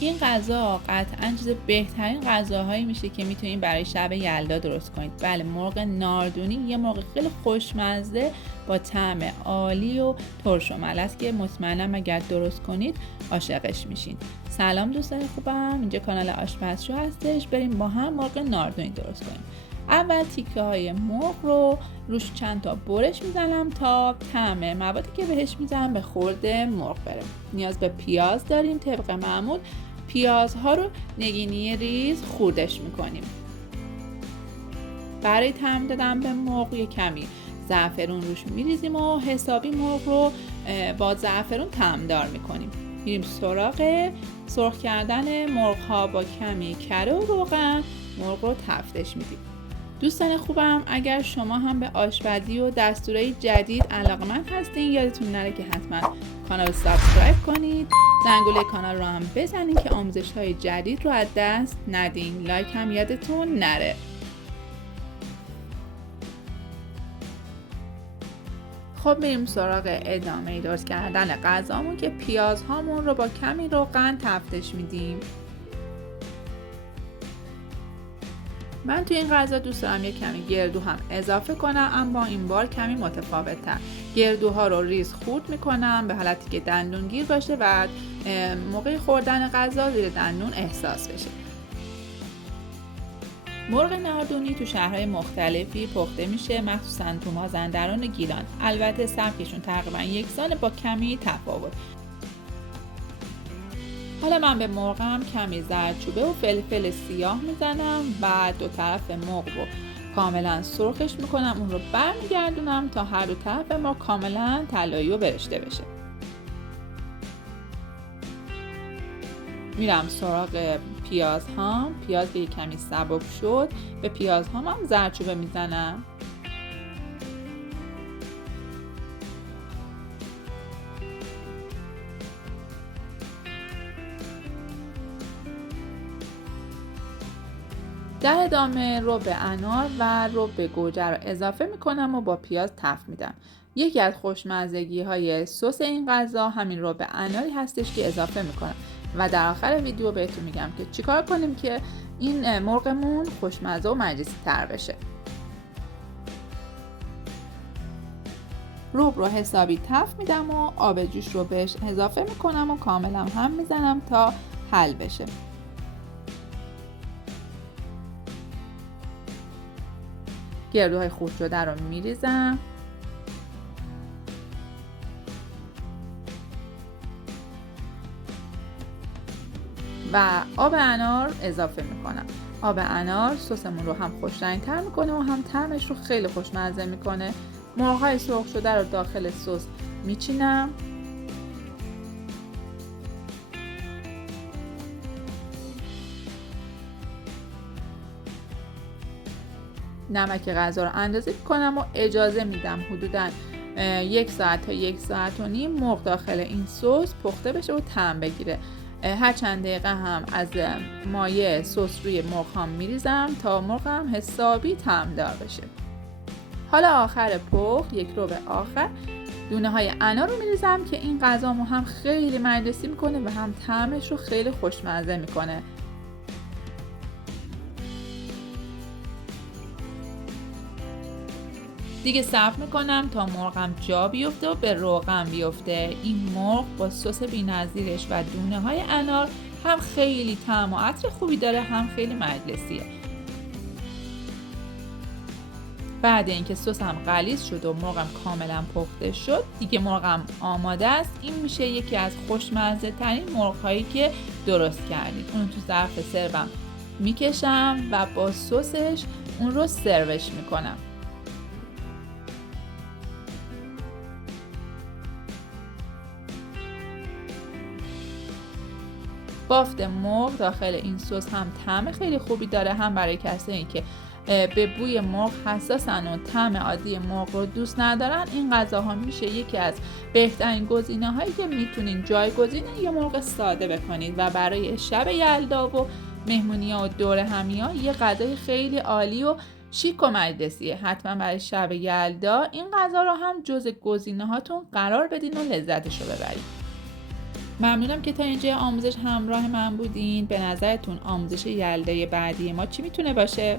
این غذا قطعاً جز بهترین غذاهایی میشه که میتونید برای شب یلدا درست کنید. بله، مرغ ناردونی یه مرغ خیلی خوشمزه با طعم عالی و ترش و ملس که مطمئنم اگر درست کنید عاشقش میشین. سلام دوستان خوبم، اینجا کانال آشپزشو هستش. بریم با هم مرغ ناردونی درست کنیم. اول تیکه های مرغ رو روش چند تا برش میزنم تا طعم موادی که بهش میزنم به خورد مرغ بره. نیاز به پیاز داریم. طبق معمول پیازها رو نگینی ریز خوردش میکنیم. برای طعم دادن به مرغ یک کمی زعفرون روش میریزیم و حسابی مرغ رو با زعفرون طعمدار میکنیم. میریم سراغ سرخ کردن مرغ ها. با کمی کره و روغن مرغ رو تفتش میدیم. دوستان خوبم، اگر شما هم به آشپزی و دستورهای جدید علاقه‌مند هستین، یادتون نره که حتما کانال رو سابسکرایب کنید، زنگوله کانال رو هم بزنید که آموزش‌های جدید رو از دست ندین. لایک هم یادتون نره. خب میریم سراغ ادامه درست کردن غذامون که پیازهامون رو با کمی روغن تفتش میدیم. من توی این غذا دوست دارم یک کمی گردو هم اضافه کنم، اما این بار کمی متفاوت تر. گردوها رو ریز خورد میکنم به حالتی که دندونگیر باشه و موقع خوردن غذا زیر دندون احساس بشه. مرغ ناردونی تو شهرهای مختلفی پخته میشه، مخصوصا تو مازندران و گیلان. البته سبکشون تقریبا یکسانه با کمی تفاوت. حالا من به مرغم کمی زردچوبه و فلفل سیاه میزنم و دو طرف مرغ رو کاملا سرخش میکنم. اون رو برمیگردونم تا هر دو طرف مرغ کاملا طلایی و برشته بشه. میرم سراغ پیاز هام. پیاز که کمی سبک شد به پیاز هام هم زردچوبه میزنم. در ادامه رب انار و رب گوجه رو اضافه میکنم و با پیاز تفت میدم. یکی از خوشمزگی های سس این غذا همین رب اناری هستش که اضافه میکنم و در آخر ویدیو بهتون میگم که چیکار کنیم که این مرغمون خوشمزه و مجلسی تر بشه. رب رو حسابی تفت میدم و آب جوش رو بهش اضافه میکنم و کاملا هم میزنم تا حل بشه. گردوهای خورد شده رو میریزم و آب انار اضافه میکنم. آب انار سسمون رو هم خوش رنگ‌تر میکنه و هم طعمش رو خیلی خوشمزه میکنه. مرغ‌های سرخ شده رو داخل سس میچینم. نمک غذا رو اندازه کنم و اجازه میدم حدوداً 1 ساعت تا 1 ساعت و نیم مرغ داخل این سس پخته بشه و طعم بگیره. هر چند دقیقه هم از مایه سس روی مرغ هم میریزم تا مرغ هم حسابی طعم دار بشه. حالا آخر پخت، یک ربع آخر، دونه های انار رو میریزم که این غذامو هم خیلی مجلسی میکنه و هم طعمش رو خیلی خوشمزه میکنه. دیگه صبر میکنم تا مرغم جا بیفته و به روغن بیفته. این مرغ با سس بی‌نظیرش و دونه های انار هم خیلی طعم و عطر خوبی داره، هم خیلی مجلسیه. بعد اینکه سسم غلیظ شد و مرغم کاملا پخته شد، دیگه مرغم آماده است. این میشه یکی از خوشمزه ترین مرغ هایی که درست کردید. اون تو ظرف سروم میکشم و با سسش اون رو سروش میکنم. بافت مرغ داخل این سس هم طعم خیلی خوبی داره، هم برای کسایی که به بوی مرغ حساسن و طعم عادی مرغ رو دوست ندارن. این غذاها میشه یکی از بهترین گزینه هایی که میتونین جایگزین یه مرغ ساده بکنید و برای شب یلدا و مهمونی‌ها و دور همی‌ها یه غذای خیلی عالی و شیک و مجلسیه. حتما برای شب یلدا این غذا رو هم جز گزینه هاتون قرار بدین و لذتشو ببرید. ممنونم که تا اینجا آموزش همراه من بودین. به نظرتون آموزش یلدای بعدی ما چی میتونه باشه؟